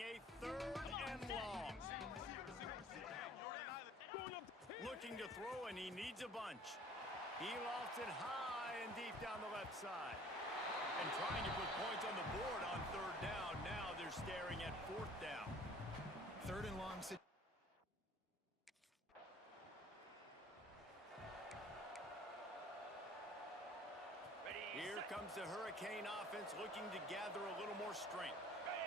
A third and long. Looking to throw, and he needs a bunch. He lofts it high and deep down the left side. And trying to put points on the board on third down. Now they're staring at fourth down. Third and long. Here comes the Hurricane offense looking to gather a little more strength.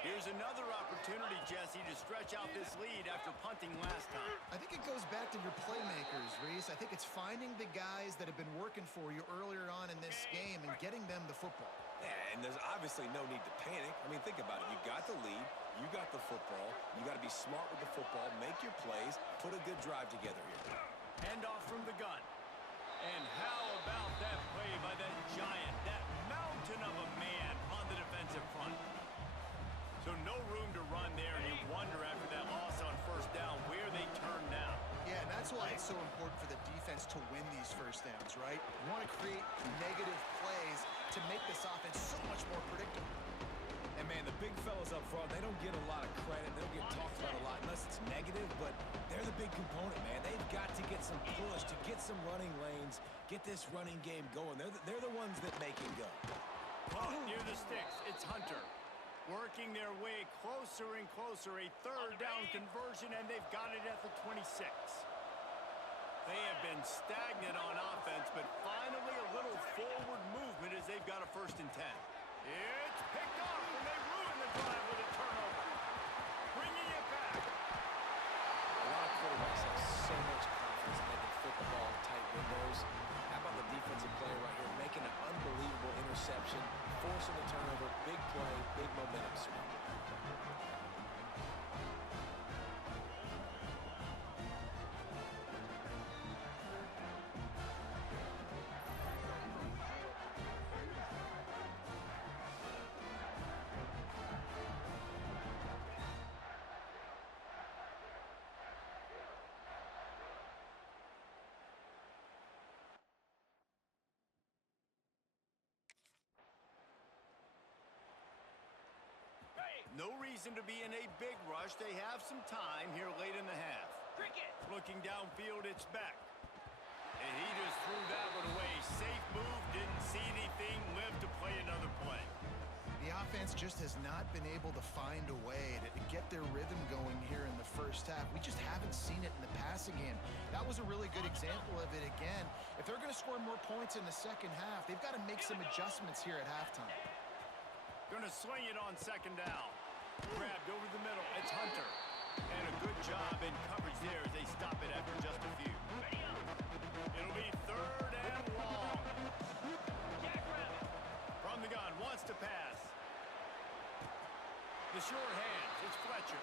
Here's another opportunity, Jesse, to stretch out this lead after punting last time. I think it goes back to your playmakers, Reese. I think it's finding the guys that have been working for you earlier on in this game and getting them the football. Yeah, and there's obviously no need to panic. I mean, think about it. You got the lead. You got the football. You got to be smart with the football, make your plays, put a good drive together here. Handoff from the gun. And how about that play by that giant, that mountain of a man on the defensive front? So no room to run there, and you wonder after that loss on first down where they turn now. Yeah, and that's why it's so important for the defense to win these first downs, right? You want to create negative plays to make this offense so much more predictable. And, man, the big fellas up front, they don't get a lot of credit. They don't get talked about a lot unless it's negative, but they're the big component, man. They've got to get some push, to get some running lanes, get this running game going. They're the ones that make it go. Caught near the sticks. It's Hunter. Working their way closer and closer. A third down conversion, and they've got it at the 26. They have been stagnant on offense, but finally a little forward movement as they've got a 1st and 10. It's picked off, and they ruin the drive with a turnover. Bringing it back. A lot of quarterbacks have so much confidence in making fit the ball in tight windows. How about the defensive player right here making an unbelievable interception, forcing the turnover, big play, big momentum swing. No reason to be in a big rush. They have some time here late in the half. Looking downfield, it's Beck. And he just threw that one away. Safe move, didn't see anything, lived to play another play. The offense just has not been able to find a way to get their rhythm going here in the first half. We just haven't seen it in the passing game. That was a really good example of it again. If they're going to score more points in the second half, they've got to make some adjustments here at halftime. Gonna swing it on 2nd down. Grabbed over the middle. It's Hunter. And a good job in coverage there as they stop it after just a few. It'll be 3rd and long. From the gun, wants to pass. The short hands. It's Fletcher.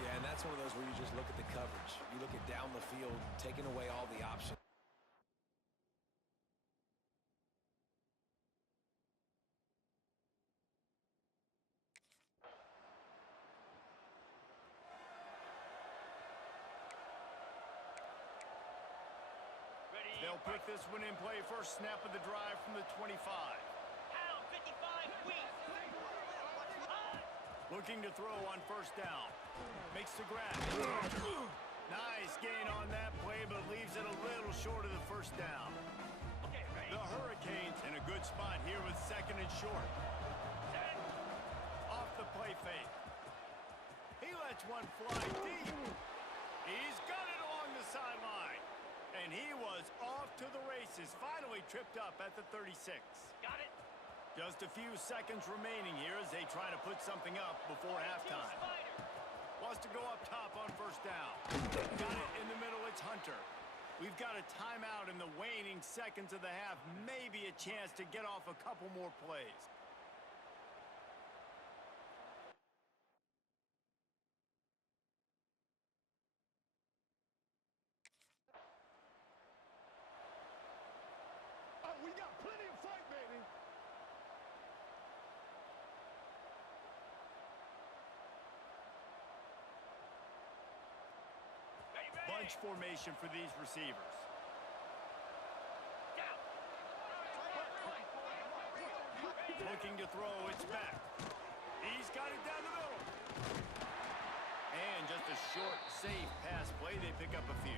Yeah, and that's one of those where you just look at the coverage. You look at down the field, taking away all the options. They'll put this one in play. First snap of the drive from the 25. Looking to throw on 1st down. Makes the grab. Nice gain on that play, but leaves it a little short of the 1st down. The Hurricanes in a good spot here with 2nd and short. Off the play fake. He lets one fly deep. He's got it along the sideline. And he was off to the races, finally tripped up at the 36. Got it. Just a few seconds remaining here as they try to put something up before halftime. Wants to go up top on 1st down. Got it in the middle, it's Hunter. We've got a timeout in the waning seconds of the half. Maybe a chance to get off a couple more plays. We got plenty of fight, baby. Bunch formation for these receivers. Looking to throw, it's back. He's got it down the middle. a short, safe pass play. They pick up a few.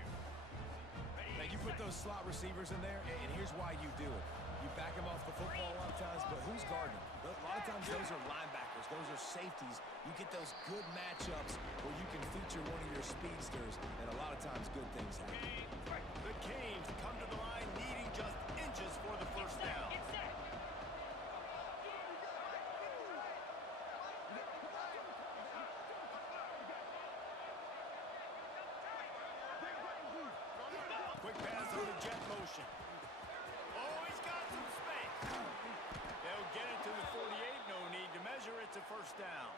Now, you put those slot receivers in there, and here's why you do it. You back them off the football a lot of times, but who's guarding them? A lot of times those are linebackers. Those are safeties. You get those good matchups where you can feature one of your speedsters, and a lot of times good things happen. The Canes come to the line needing just inches for the first down. Quick pass on the jet motion. Oh, he's got some space. They'll get it to the 48. No need to measure. It's a first down.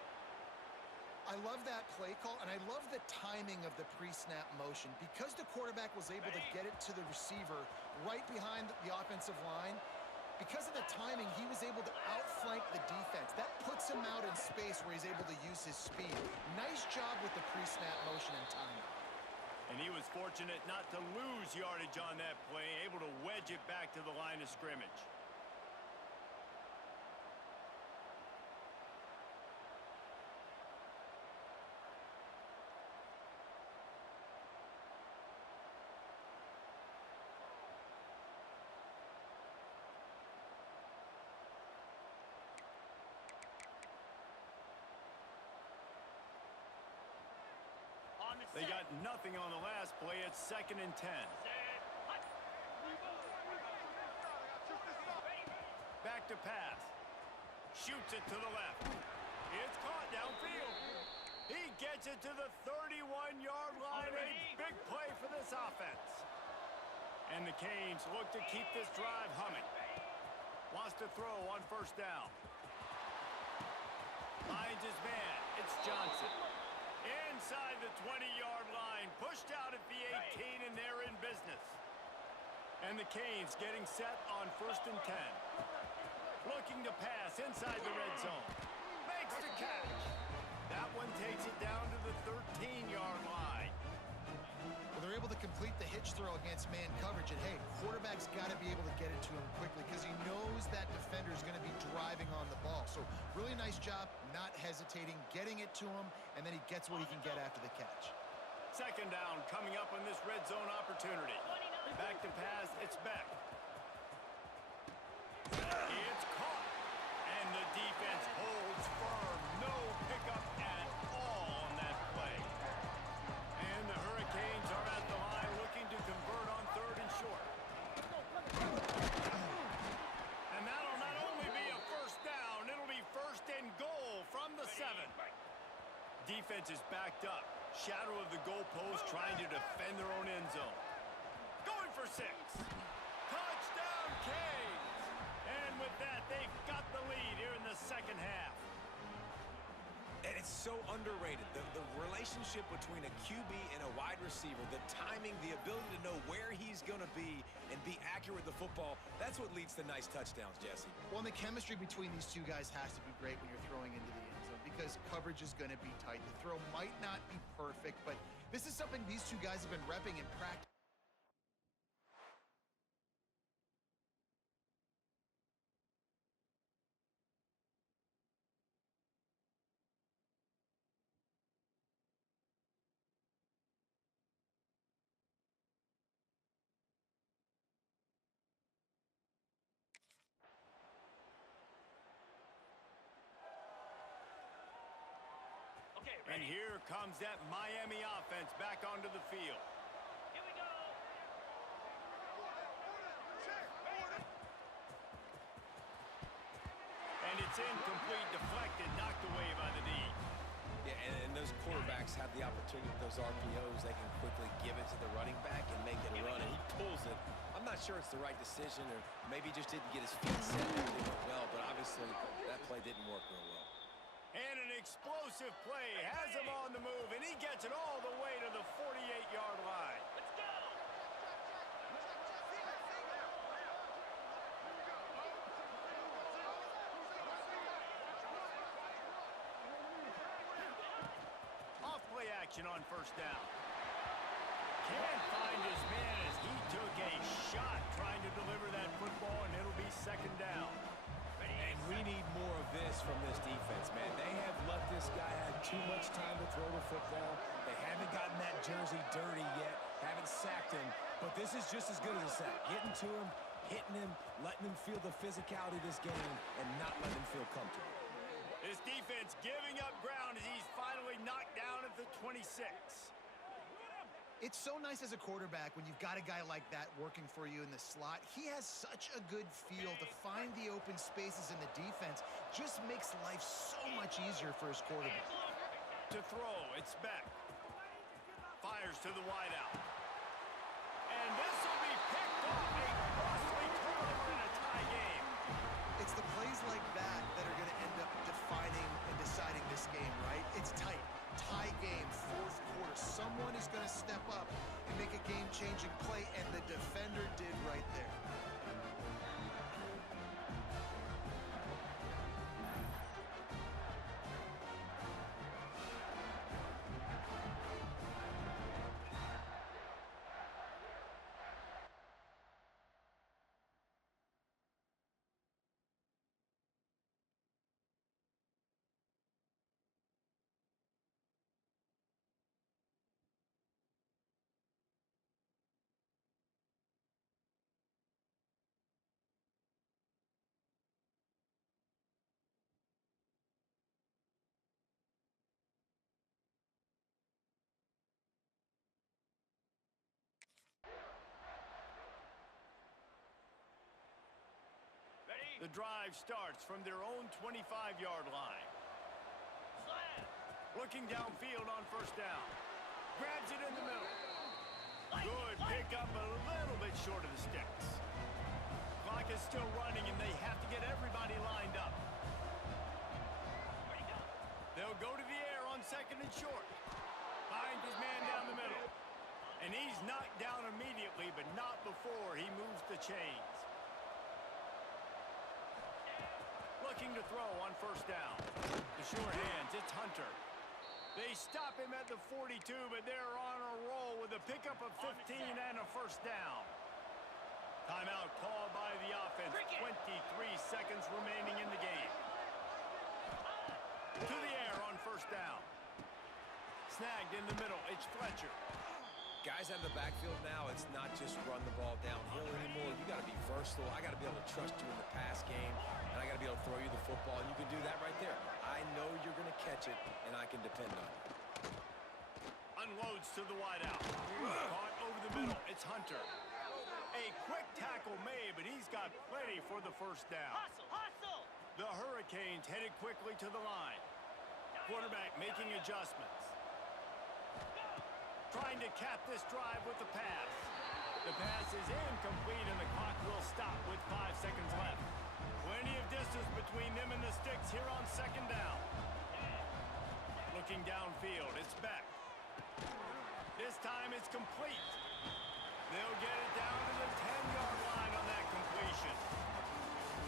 I love that play call, and I love the timing of the pre-snap motion. Because the quarterback was able to get it to the receiver right behind the offensive line, because of the timing, he was able to outflank the defense. That puts him out in space where he's able to use his speed. Nice job with the pre-snap motion and timing. And he was fortunate not to lose yardage on that play, able to wedge it back to the line of scrimmage. They got nothing on the last play. It's 2nd and 10. Back to pass. Shoots it to the left. It's caught downfield. He gets it to the 31-yard line. A big play for this offense. And the Canes look to keep this drive humming. Wants to throw on first down. Finds his man. It's Johnson. Inside the 20-yard line, pushed out at the 18, and they're in business. And the Canes getting set on 1st and 10. Looking to pass inside the red zone. Makes the catch. That one takes it down to the 13-yard line. Well, they're able to complete the hitch throw against man coverage, and hey, quarterback's got to be able to get it to him quickly because he knows that defender is going to be driving on the ball. So really nice job, not hesitating, getting it to him, and then he gets what he can get after the catch. 2nd down coming up on this red zone opportunity. Back to pass, it's Beck. It's caught, and the defense holds firm. No pickup at all on that play. And the Hurricanes are at the line looking to convert on 3rd and short. And that'll not only be a first down, it'll be 1st and goal from the 7. Defense is backed up. Shadow of the goalpost trying to defend their own end zone. Going for 6. Touchdown, Canes! And with that, they've got the lead here in the 2nd half. And it's so underrated. The relationship between a QB and a wide receiver, the timing, the ability to know where he's going to be and be accurate with the football, that's what leads to nice touchdowns, Jesse. Well, and the chemistry between these two guys has to be great when you're throwing into the end zone because coverage is going to be tight. The throw might not be perfect, but this is something these two guys have been repping in practice. And here comes that Miami offense back onto the field. Here we go. And it's incomplete, deflected, knocked away by the D. Yeah, and those quarterbacks have the opportunity with those RPOs. They can quickly give it to the running back and make it a run, and he pulls it. I'm not sure it's the right decision, or maybe just didn't get his feet set. Everything went well, but obviously that play didn't work real well. And an explosive play has him on the move, and he gets it all the way to the 48-yard line. Let's go. Off play action on 1st down. Can't find his man as he took a shot trying to deliver that football, and it'll be 2nd down. And we need more of this from this defense, man. They have let this guy have too much time to throw the football. They haven't gotten that jersey dirty yet, haven't sacked him, but this is just as good as a sack. Getting to him, hitting him, letting him feel the physicality of this game, and not letting him feel comfortable. His defense giving up ground as he's finally knocked down at the 26. It's so nice as a quarterback when you've got a guy like that working for you in the slot. He has such a good feel to find the open spaces in the defense. Just makes life so much easier for his quarterback. To throw, it's Beck. Fires to the wideout. And this will be picked off. A costly turnover in a tie game. It's the plays like that that are going to end up defining and deciding this game, right? It's tight. Tie game, fourth quarter. Someone is going to step up and make a game-changing play, and the defender did right there. The drive starts from their own 25-yard line. Looking downfield on first down. Grabs it in the middle. Good pickup, a little bit short of the sticks. Clock is still running, and they have to get everybody lined up. They'll go to the air on second and short. Finds his man down the middle. And he's knocked down immediately, but not before he moves the chains. Looking to throw on first down. The sure hands, it's Hunter. They stop him at the 42, but they're on a roll with a pickup of 15 and a first down. Timeout called by the offense. 23 seconds remaining in the game. To the air on first down. Snagged in the middle, it's Fletcher. Guys out of the backfield now, it's not just run the ball downhill anymore. You got to be versatile. I got to be able to trust you in the pass game, and I got to be able to throw you the football, and you can do that right there. I know you're going to catch it, and I can depend on it. Unloads to the wideout. Caught over the middle. It's Hunter. A quick tackle made, but he's got plenty for the first down. Hustle! The Hurricanes headed quickly to the line. Quarterback making adjustments. Trying to cap this drive with the pass. The pass is incomplete, and the clock will stop with 5 seconds left. Plenty of distance between them and the sticks here on second down. Looking downfield, it's Beck. This time it's complete. They'll get it down to the 10-yard line on that completion.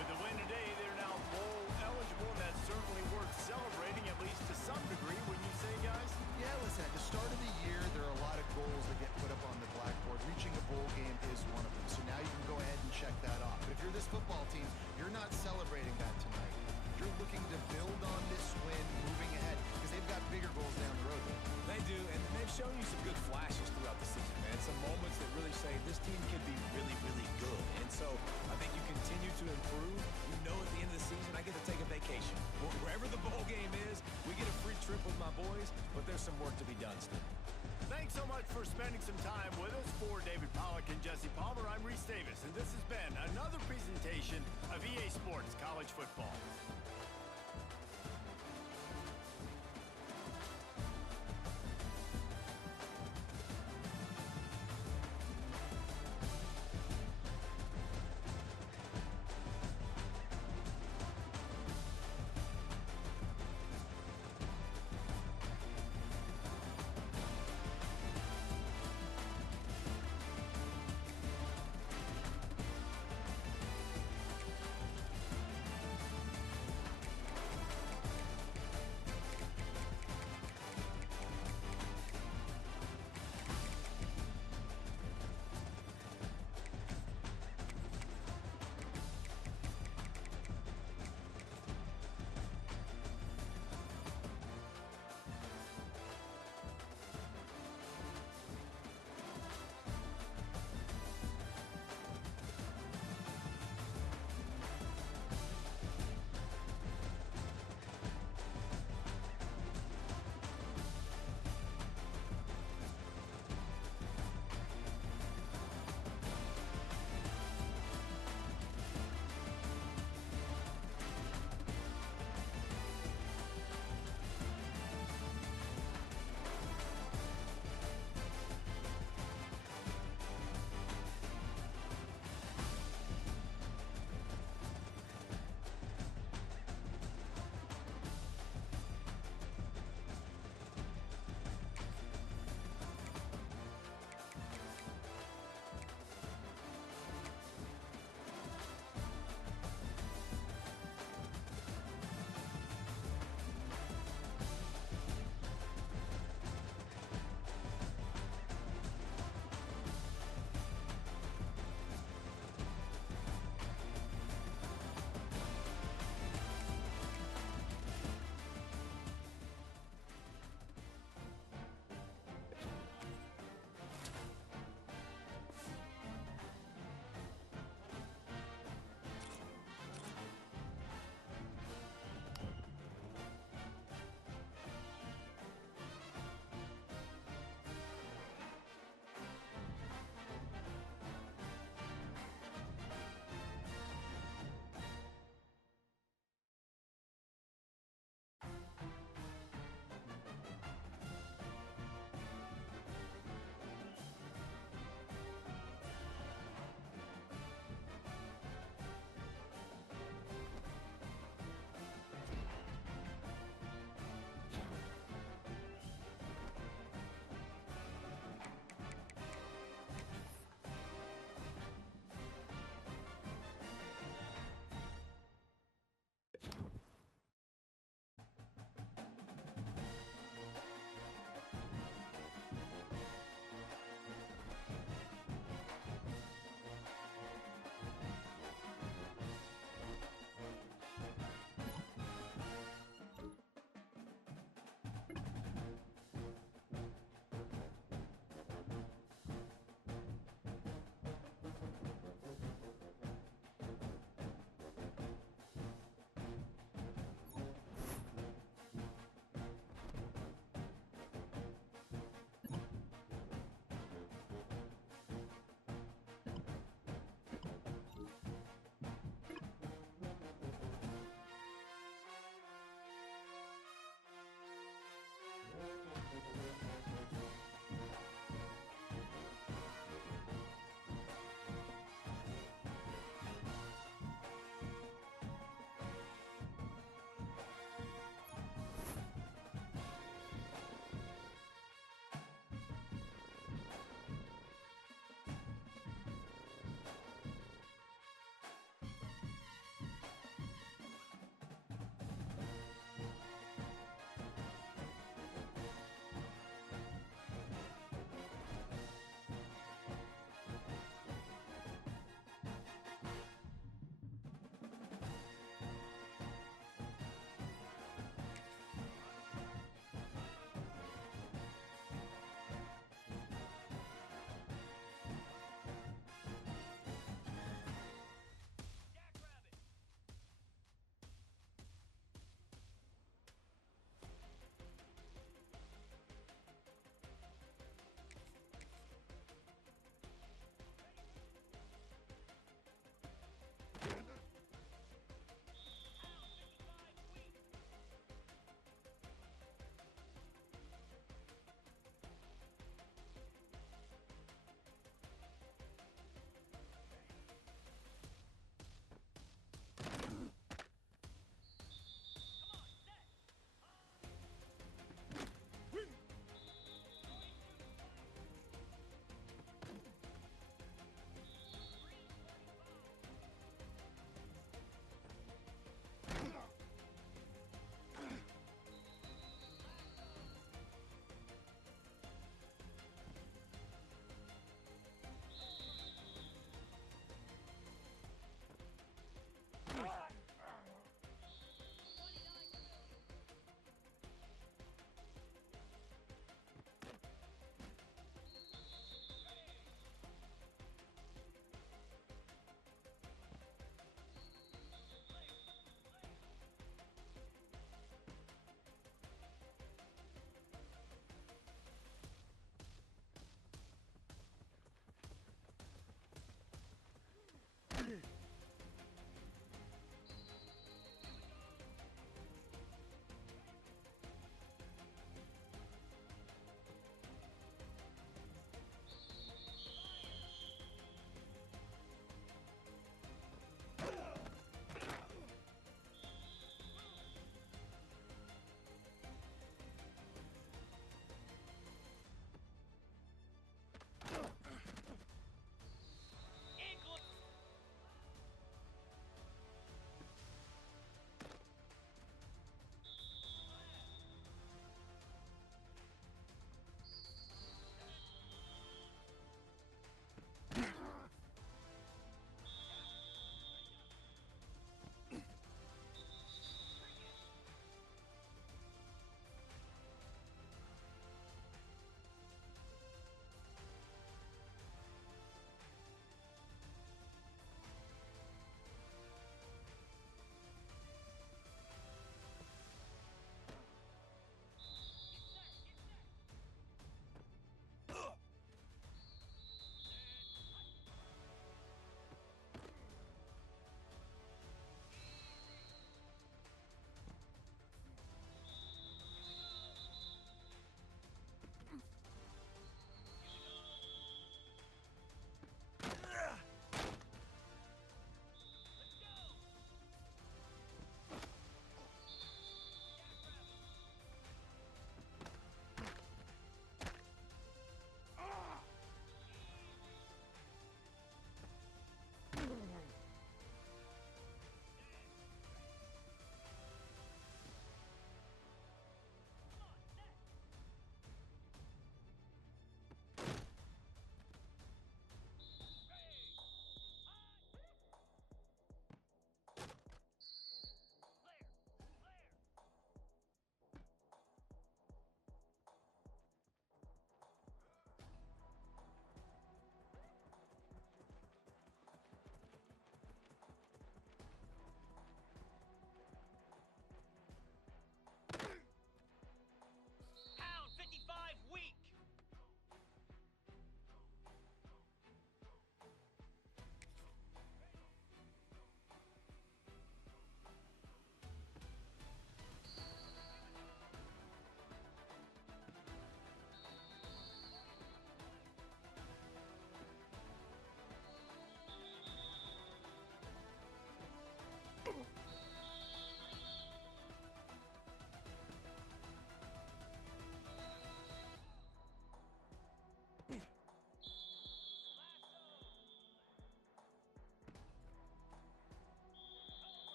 With the win today, they're now bowl eligible, and that's certainly worth celebrating, at least to some degree, wouldn't you say, guys? Yeah, listen, at the start of the year, there are a lot of goals that get put up on the blackboard. Reaching a bowl game is one of them. So now you can go ahead and check that off. But if you're this football team, you're not celebrating that tonight. You're looking to build on this win moving ahead because they've got bigger goals down the road. They do, and they've shown you some good flashes throughout the season, man. Some moments that really say this team could be really, really good. And so I think you continue to improve. You know at the end of the season, I get to take a vacation. Wherever the bowl game is, we get a free trip with my boys, but there's some work to be done still. Thanks so much for spending some time with us. For David Pollack and Jesse Palmer, I'm Reese Davis, and this has been another presentation of EA Sports College Football.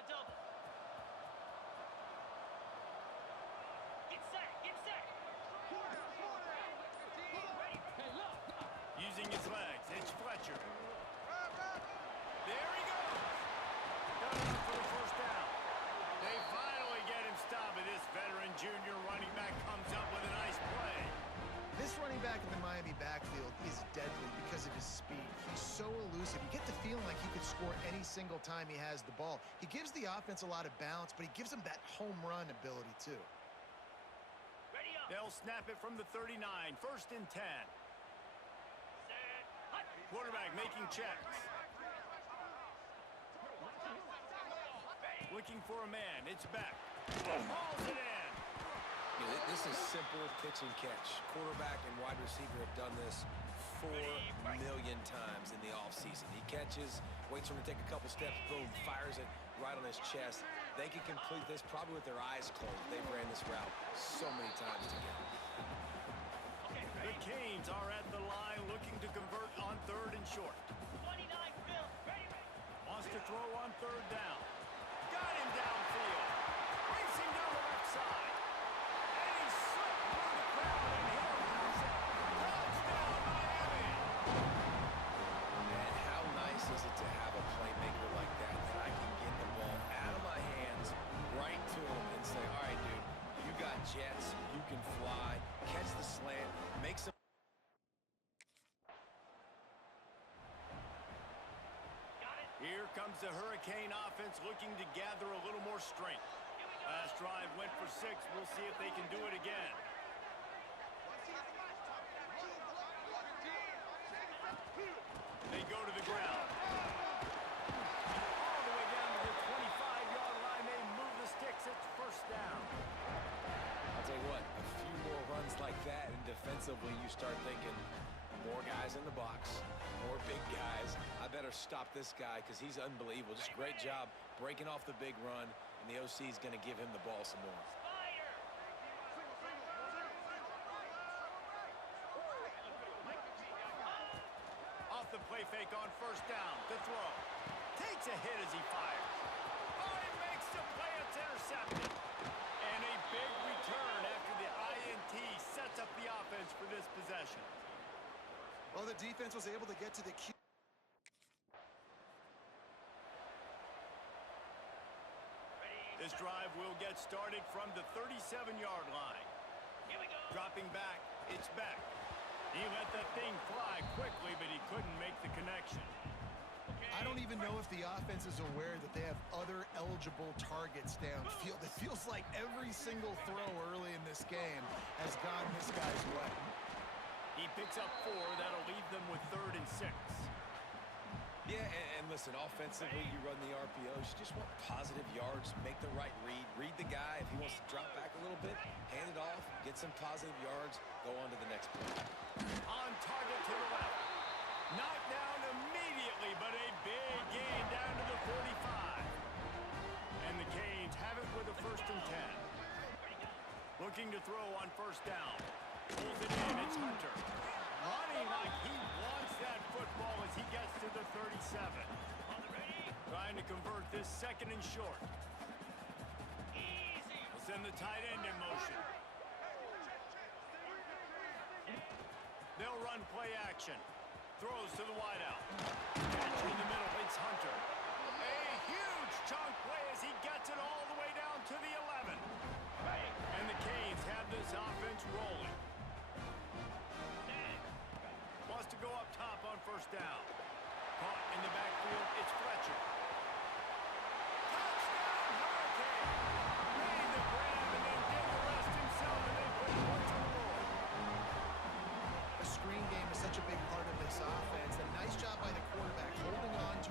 the double. Get set, get set. Using his legs, it's Fletcher. There he goes. Got enough for the first down. They finally get him stopped, but this veteran junior running back comes up with a nice play. This running back in the Miami backfield is deadly because of his speed. He's so elusive. You get the feeling like he could score any single time he has the ball. He gives the offense a lot of balance, but he gives them that home run ability too. Ready up. They'll snap it from the 39, 1st and 10. Set. Hut. Quarterback making checks. Looking for a man. It's back. Hauls it in. This is simple pitch and catch. Quarterback and wide receiver have done this 4 million times in the offseason. He catches, waits for him to take a couple steps, boom, fires it right on his chest. They can complete this probably with their eyes closed. They've ran this route so many times together. The Canes are at the line looking to convert on 3rd and short. 29 Bill. Ready. Wants to throw on 3rd down. Got him downfield. Racing down the left side. And he slipped through the crowd and hit a pass. Touchdown, Miami. And how nice is it to have a playmaker like that I can get the ball out of my hands right to him and say, all right, dude, you got jets, you can fly, catch the slant, make some. Here comes the Hurricane offense looking to gather a little more strength. Last drive went for 6. We'll see if they can do it again. They go to the ground. All the way down to the 25-yard line. They move the sticks. It's 1st down. I'll tell you what, a few more runs like that, and defensively you start thinking, more guys in the box, more big guys. I better stop this guy because he's unbelievable. Just great job breaking off the big run, and the OC is going to give him the ball some more. Fire. Off the play fake on 1st down. To throw. Takes a hit as he fires. Oh, he makes the play. It's intercepted. And a big return after the INT sets up the offense for this possession. Well, the defense was able to get to the Q. This drive will get started from the 37-yard line. Here we go. Dropping back, it's back. He let that thing fly quickly, but he couldn't make the connection. I don't even know if the offense is aware that they have other eligible targets downfield. It feels like every single throw early in this game has gone this guy's way. He picks up 4. That'll leave them with 3rd and 6. Yeah, and listen, offensively, you run the RPOs. You just want positive yards, make the right read. Read the guy. If he wants to drop back a little bit, hand it off, get some positive yards, go on to the next play. On target to the left. Knocked down immediately, but a big gain down to the 45. And the Canes have it with a 1st and 10. Looking to throw on 1st down. Pulls it in. It's Hunter. Running like he wants that football as he gets to the 37. Trying to convert this 2nd and short. Easy. We'll send the tight end in motion. They'll run play action. Throws to the wideout. Catch in the middle. It's Hunter. A huge chunk play as he gets it all the way down to the 11. And the Canes have this offense rolling. Wants to go up top on 1st down. Caught in the backfield. It's Fletcher. Touchdown, Hurricane! Made the grab and then did the rest himself, and they put points on the board. The screen game is such a big part of this offense. A nice job by the quarterback holding on to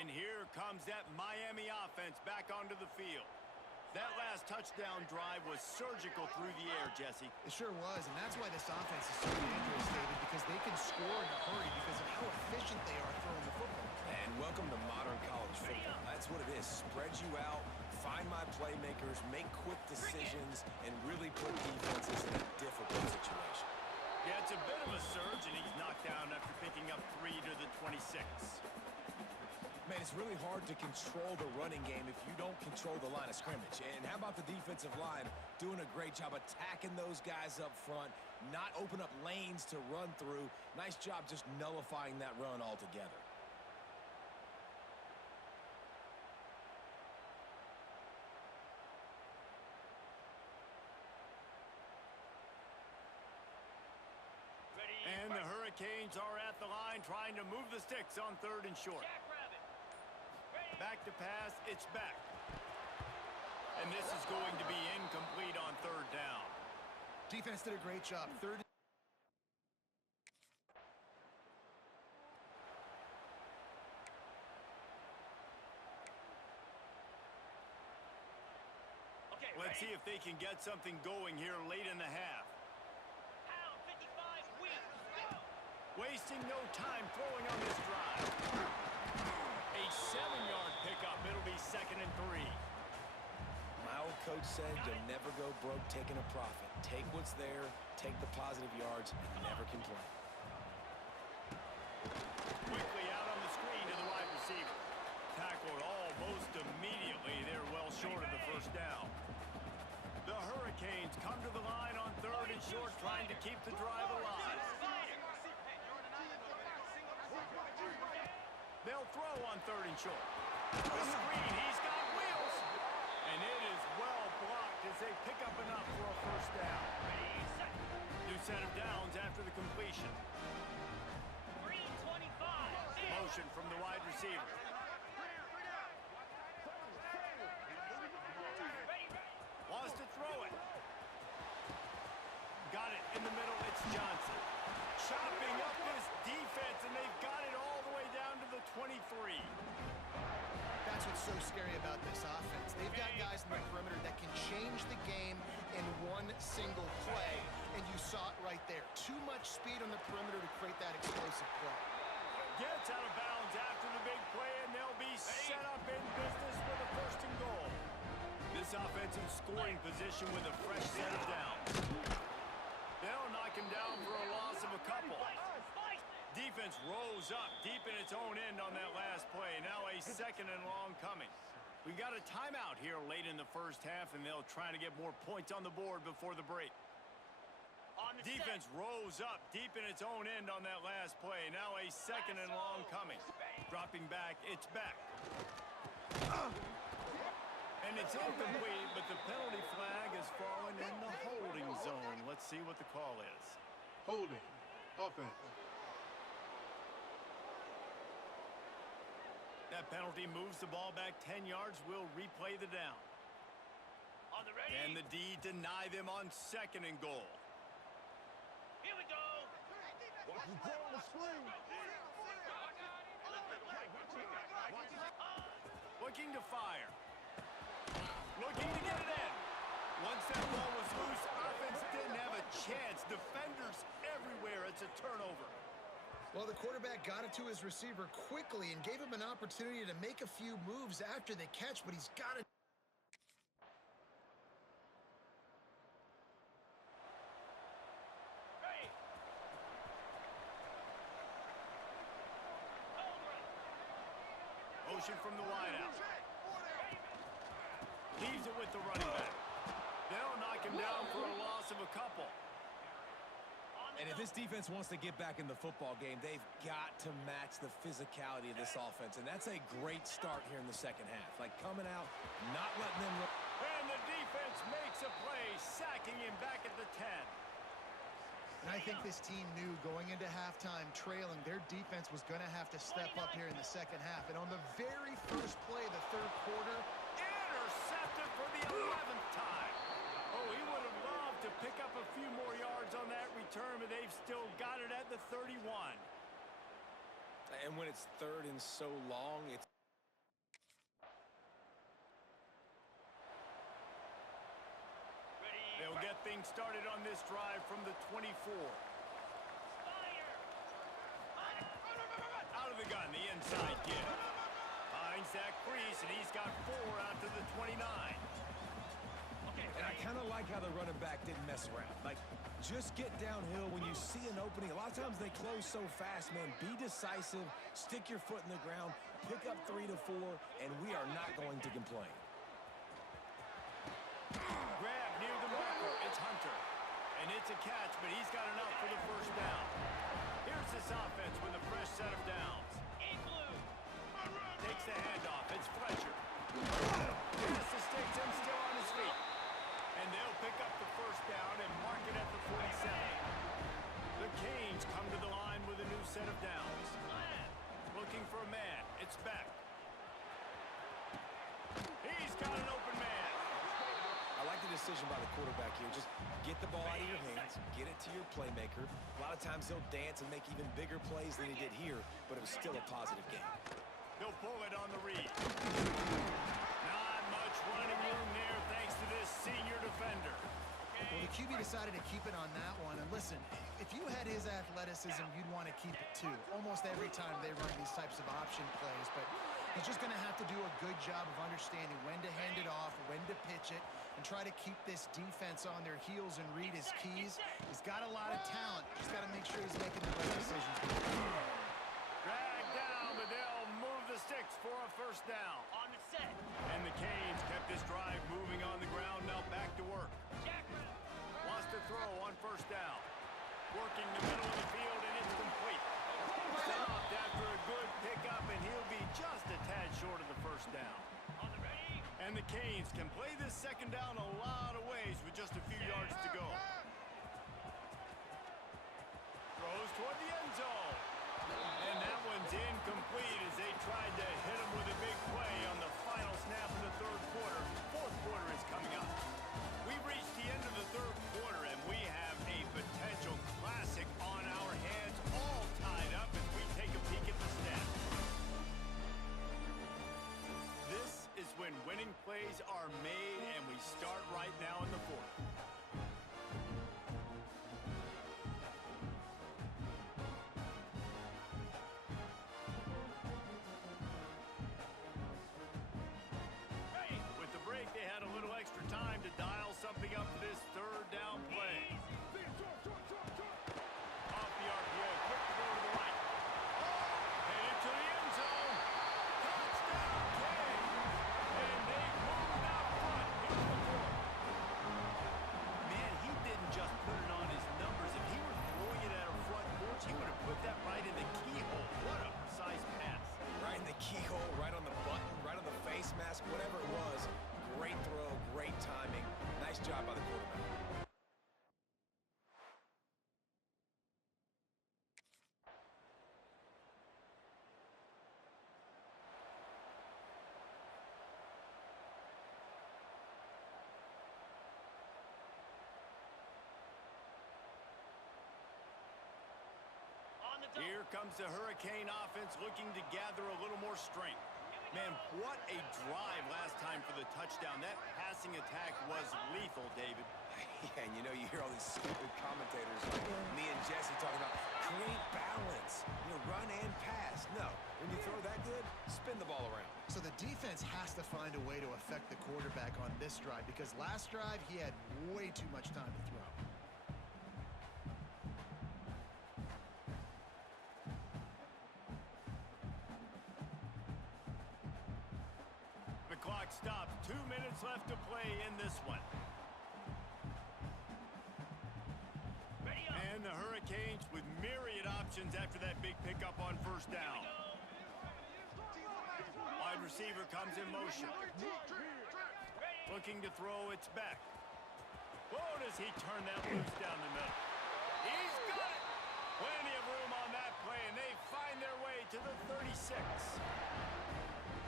And here comes that Miami offense back onto the field. That last touchdown drive was surgical through the air, Jesse. It sure was, and that's why this offense is so dangerous, David, because they can score in a hurry because of how efficient they are throwing the football. And welcome to modern college football. That's what it is. Spread you out, find my playmakers, make quick decisions, and really put defenses in a difficult situation. Yeah, it's a bit of a surge, and he's knocked down after picking up 3 to the 26. Man, it's really hard to control the running game if you don't control the line of scrimmage. And how about the defensive line doing a great job attacking those guys up front, not open up lanes to run through. Nice job just nullifying that run altogether. And the Hurricanes are at the line trying to move the sticks on 3rd and short. Back to pass, it's back. And this is going to be incomplete on 3rd down. Defense did a great job. 3rd. Okay, Let's see if they can get something going here late in the half. Pound 55 wheel. Go. Wasting no time throwing on this drive. A 7-yard pickup. It'll be 2nd and 3. My old coach said you'll never go broke taking a profit. Take what's there, take the positive yards, and never complain. Quickly out on the screen to the wide receiver. Tackled almost immediately. They're well short of the 1st down. The Hurricanes come to the line on 3rd and short, trying to keep the drive alive. They'll throw on 3rd and short. The screen, he's got wheels. And it is well blocked as they pick up enough for a 1st down. New set of downs after the completion. 325. Motion from the wide receiver. Wants to throw it. Got it in the middle. It's Johnson. Chopping up this defense, and they've got it all the way down to the 23. That's what's so scary about this offense. They've got guys in the perimeter that can change the game in one single play, and you saw it right there. Too much speed on the perimeter to create that explosive play. Gets out of bounds after the big play, and they'll be set up in business for the 1st and goal. This offense in scoring position with a fresh set of downs. They'll knock him down for a loss of a couple. Defense rose up deep in its own end on that last play. Now a 2nd and long coming. We got a timeout here late in the 1st half, and they'll try to get more points on the board before the break. Defense rose up deep in its own end on that last play. Now a 2nd and long coming. Dropping back, it's back. And it's incomplete, but the penalty flag has fallen in the holding zone. Let's see what the call is. Holding. Offense. That penalty moves the ball back 10 yards. We'll replay the down. On the ready. And the D deny them on 2nd and goal. Here we go. Watch the throw on the screen. Looking to fire. Looking to get it in. Once that ball was loose, offense didn't have a chance. Defenders everywhere. It's a turnover. Well, the quarterback got it to his receiver quickly and gave him an opportunity to make a few moves after the catch, but he's got to... Motion from the wideout. Leaves it with the running back. They'll knock him down for a loss of a couple. And if this defense wants to get back in the football game, they've got to match the physicality of this offense. And that's a great start here in the 2nd half. Like coming out, not letting them... And the defense makes a play, sacking him back at the 10. And I think this team knew going into halftime trailing, their defense was going to have to step up here in the 2nd half. And on the very first play of the 3rd quarter... Intercepted for the 11th time. Oh, he would have loved to pick up a few more yards on that return, but they've still got it at the 31. And when it's 3rd and so long, it's... things started on this drive from the 24. Fire! Out of the gun, the inside give. Finds that crease, and he's got 4 out to the 29. Okay, And I kind of like how the running back didn't mess around. Like, just get downhill when you see an opening. A lot of times they close so fast, man. Be decisive, stick your foot in the ground, pick up 3 to 4, and we are not going to complain. Grab near the marker. It's Hunter. And it's a catch, but he's got enough for the first down. Here's this offense with a fresh set of downs. in blue. Takes the handoff. It's Fletcher. Gets the sticks and still on his feet. And they'll pick up the first down and mark it at the 47. The Canes come to the line with a new set of downs. Looking for a man. It's Beck. He's got an open man. I like the decision by the quarterback here. Just get the ball out of your hands, get it to your playmaker. A lot of times he'll dance and make even bigger plays than he did here, but it was still a positive game. He'll pull it on the read. Not much running room there thanks to this senior defender. Well, the QB decided to keep it on that one. And listen, if you had his athleticism, you'd want to keep it too. Almost every time they run these types of option plays. But he's just going to have to do a good job of understanding when to hand it off, when to pitch it, and try to keep this defense on their heels and read his keys. He's got a lot of talent. Just got to make sure he's making the right decisions. Dragged down, but they'll move the sticks for a first down. On the set. And the Canes kept this drive moving on the ground. Now back to work. Jackman. Wants to throw on first down. Working the middle of the field, and it's complete. Stopped after a good pickup, and he'll be just a tad short of the first down. On the ready. And the Canes can play this second down a lot of ways with just a few yards to go. Throws toward the end zone. And that one's incomplete as they tried to hit him with a big play on the final snap of the third quarter. Fourth quarter is coming up. We've reached the end of the third quarter, and we have a potential classic on our hands, all tied up as we take a peek at the stats. This is when winning plays are made, and we start right now in the fourth. Ready. With the break, they had a little extra time to dial something up for this third down play. Off the RPO, quick throw to the right. Headed to the end zone. Touchdown, Canes. And they moved out front. Here's the fourth. Man, he didn't just put it on his numbers. If he were throwing it at a front porch, he would have put that right in the keyhole. What a precise pass. Right in the keyhole, right on the button, right on the face mask, whatever it was. Great throw, great timing. Nice job by the quarterback. On the double. Here comes the Hurricane offense looking to gather a little more strength. Man, what a drive last time for the touchdown. That passing attack was lethal, David. Yeah, and you know, you hear all these stupid commentators like me and Jesse talking about create balance, run and pass. No, when you throw that good, spin the ball around. So the defense has to find a way to affect the quarterback on this drive because last drive he had way too much time to throw. The clock stops. 2 minutes left to play in this one. Ready up. And the Hurricanes with myriad options after that big pickup on first down. Wide receiver comes in motion. Ready. Looking to throw, it's back. Oh, does he turn that loose down the middle? He's got it! Plenty of room on that play, and they find their way to the 36.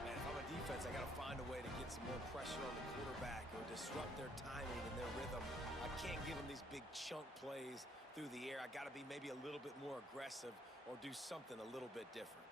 Man, if I'm a defense, I got to find a way to get some more pressure on the quarterback or disrupt their timing and their rhythm. I can't give them these big chunk plays through the air. I got to be maybe a little bit more aggressive or do something a little bit different.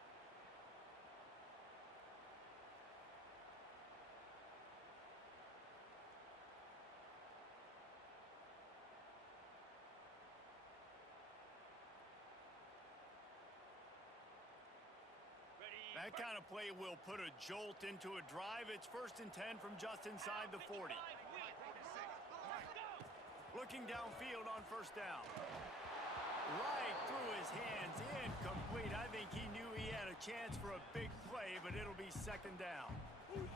That kind of play will put a jolt into a drive. It's 1st and 10 from just inside the 40. Looking downfield on 1st down. Right through his hands, incomplete. I think he knew he had a chance for a big play, but it'll be 2nd down.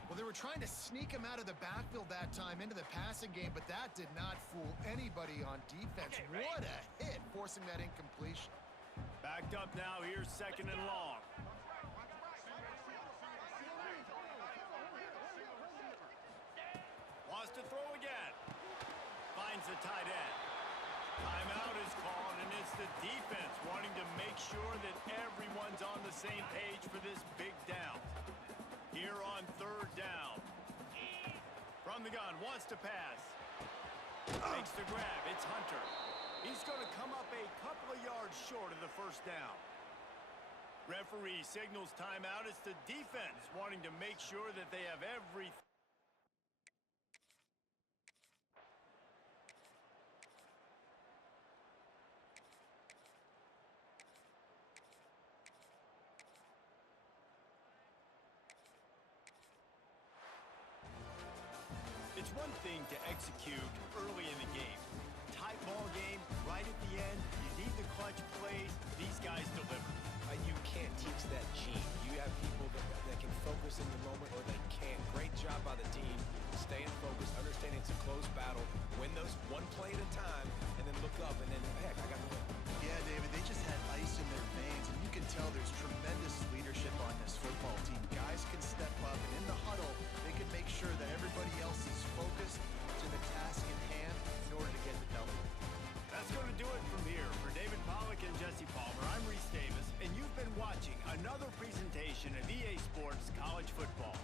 Well, they were trying to sneak him out of the backfield that time into the passing game, but that did not fool anybody on defense. Okay, What a hit, forcing that incompletion. Backed up now. Here's 2nd and long. Wants to throw again. Finds the tight end. Timeout is called, and it's the defense wanting to make sure that everyone's on the same page for this big down. Here on 3rd down. From the gun, wants to pass. Makes the grab. It's Hunter. He's going to come up a couple of yards short of the 1st down. Referee signals timeout. It's the defense wanting to make sure that they have everything. It's one thing to execute early in the game. Tight ball game, right at the end, you need the clutch plays. These guys deliver. You can't teach that gene. You have people that can focus in the moment or they can't. Great job by the team. Staying focused, understanding it's a close battle. Win those one play at a time, and then look up, and then, heck, I got the win. Yeah, David, they just had ice in their veins, and you can tell there's tremendous leadership on this football team. Guys can step up, and in the huddle, they can make sure that everybody else is focused to the task in hand in order to get the W. That's going to do it from here. For David Pollack and Jesse Palmer, I'm Reese Davis, and you've been watching another presentation of EA Sports College Football.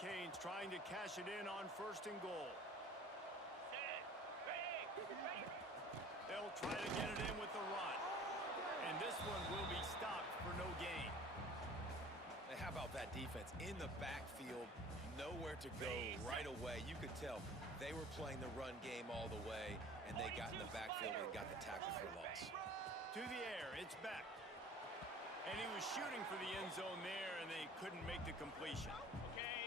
Canes trying to cash it in on 1st and goal. Set. Ready. They'll try to get it in with the run. And this one will be stopped for no gain. Hey, how about that defense in the backfield? Nowhere to go right away. You could tell they were playing the run game all the way, and they got in the backfield and got the tackle for loss. To the air, it's back. And he was shooting for the end zone there, and they couldn't make the completion.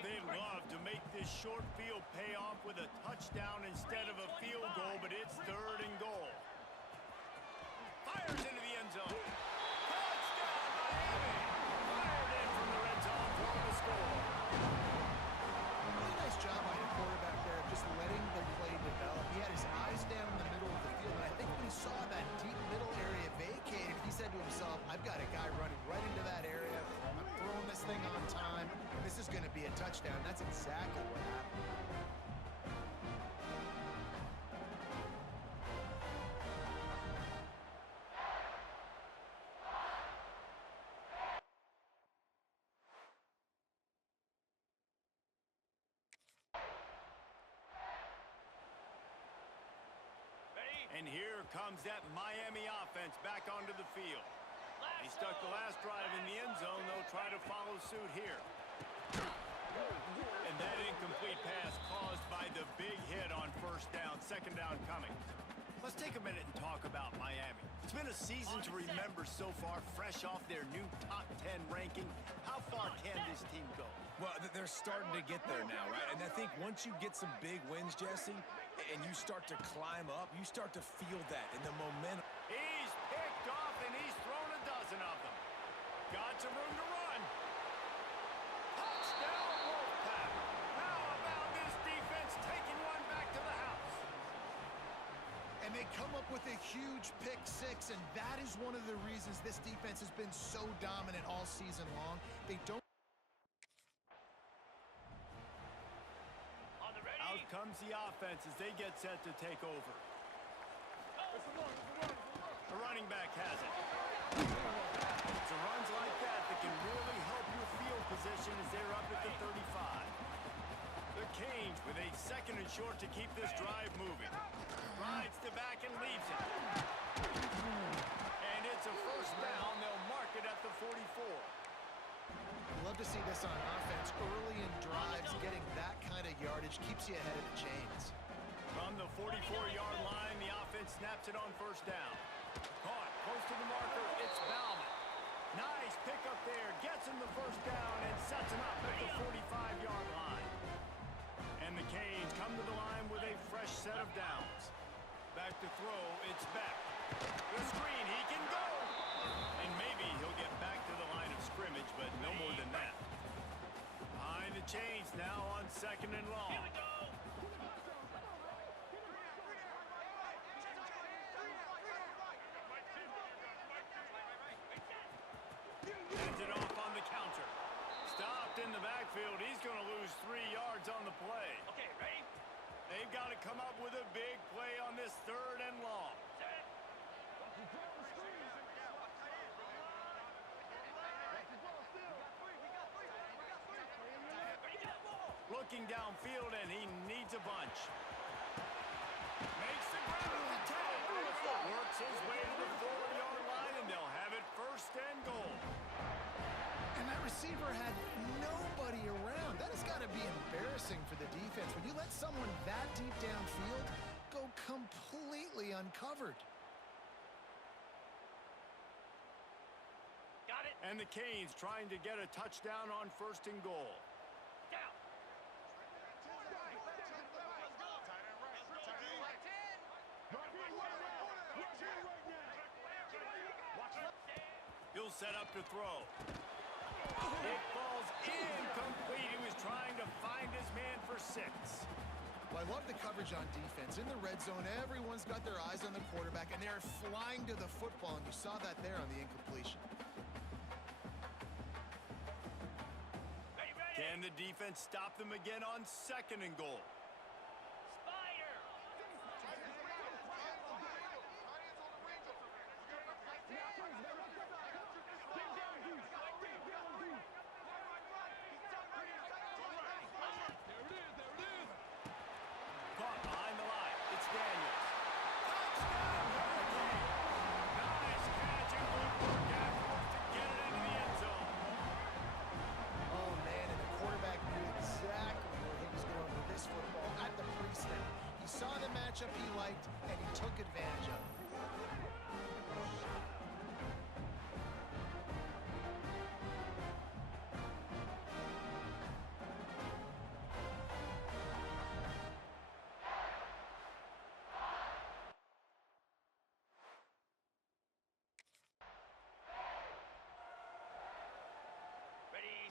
They'd love to make this short field pay off with a touchdown instead of a field goal, but it's 3rd and goal. Fires into the end zone. Touchdown, Miami! Fired in from the red zone for the score. Really nice job by the quarterback there of just letting the play develop. He had his eyes down in the middle of the field, and I think when he saw that deep middle area vacated, he said to himself, I've got a guy running right into that area. I'm throwing this thing on time. This is going to be a touchdown. That's exactly what happened. And here comes that Miami offense back onto the field. He stuck the last drive in the end zone. They'll try to follow suit here. And that incomplete pass caused by the big hit on 1st down, 2nd down coming. Let's take a minute and talk about Miami. It's been a season to remember so far, fresh off their new top 10 ranking. How far can this team go? Well, they're starting to get there now, right? And I think once you get some big wins, Jesse, and you start to climb up, you start to feel that in the momentum. He's picked off, and he's thrown a dozen of them. Got some room to run. Touchdown, Wolfpack. How about this defense taking one back to the house? And they come up with a huge pick 6, and that is one of the reasons this defense has been so dominant all season long. They don't. Out comes the offense as they get set to take over. The running back has it. It's a runs like that that can really help your field position as they're up at the 35. The Canes with a 2nd and short to keep this drive moving. Rides the back and leaves it. And it's a 1st down. They'll mark it at the 44. Love to see this on offense. Early in drives, getting that kind of yardage keeps you ahead of the chains. From the 44-yard line, the offense snaps it on 1st down. Caught close to the marker. It's Bauman. Nice pickup there. Gets him the 1st down and sets him up at the 45-yard line. And the Canes come to the line with a fresh set of downs. Back to throw. It's Beck. The screen. He can go. And maybe he'll get back to the line of scrimmage, but no more than that. Behind the chains now on 2nd and long. Here we go. Hands it off on the counter. Stopped in the backfield. He's going to lose 3 yards on the play. Okay, ready? They've got to come up with a big play on this 3rd and long. Set. Looking downfield, and he needs a bunch. Makes the grab of the 10. Works his way to the 4-yard line, and they'll have it 1st and goal. And that receiver had nobody around. That has got to be embarrassing for the defense. When you let someone that deep downfield go completely uncovered. Got it. And the Canes trying to get a touchdown on 1st and goal. Down. He'll set up to throw. It falls incomplete. He was trying to find his man for 6. Well, I love the coverage on defense. In the red zone, everyone's got their eyes on the quarterback, and they're flying to the football, and you saw that there on the incompletion. Ready, ready. Can the defense stop them again on 2nd and goal? Spider.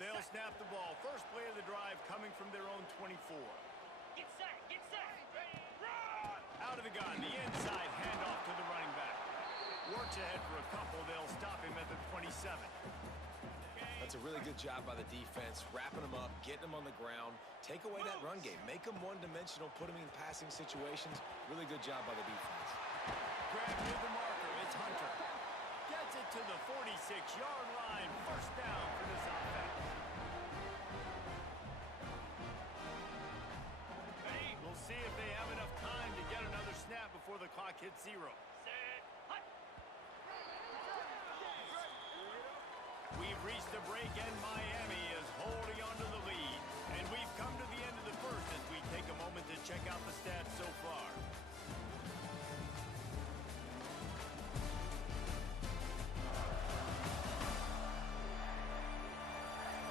They'll snap the ball. First play of the drive coming from their own 24. Get set. Ready, run! Out of the gun, the inside handoff to the running back. Works ahead for a couple. They'll stop him at the 27. That's a really good job by the defense, wrapping them up, getting them on the ground, take away that run game, make them one-dimensional, put them in passing situations. Really good job by the defense. Grab near the marker. It's Hunter. Gets it to the 46-yard line. First down for this offense. Ready, We'll see if they have enough time to get another snap before the clock hits 0. set, hut! We've reached the break, and Miami is holding on to the lead. And we've come to the end of the first as we take a moment to check out the stats so far.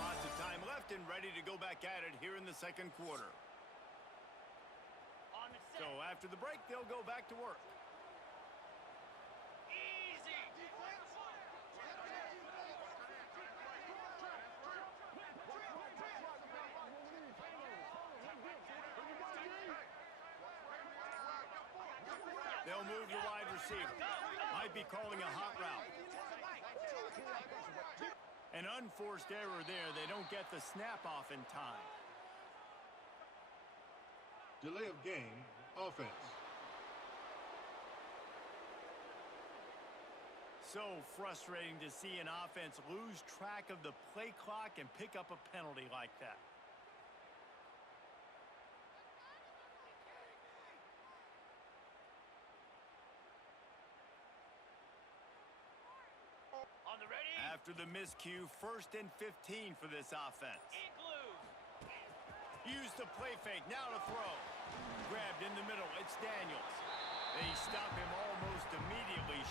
Lots of time left and ready to go back at it here in the second quarter. On the set. So after the break, they'll go back to work. Easy. They'll move the wide receiver. Might be calling a hot route. An unforced error there. They don't get the snap off in time. Delay of game, offense. So frustrating to see an offense lose track of the play clock and pick up a penalty like that. On the ready, After the miscue, 1st and 15 for this offense. igloo. Use the play fake, now to throw. Grabbed in the middle, it's Daniels. They stop him almost immediately.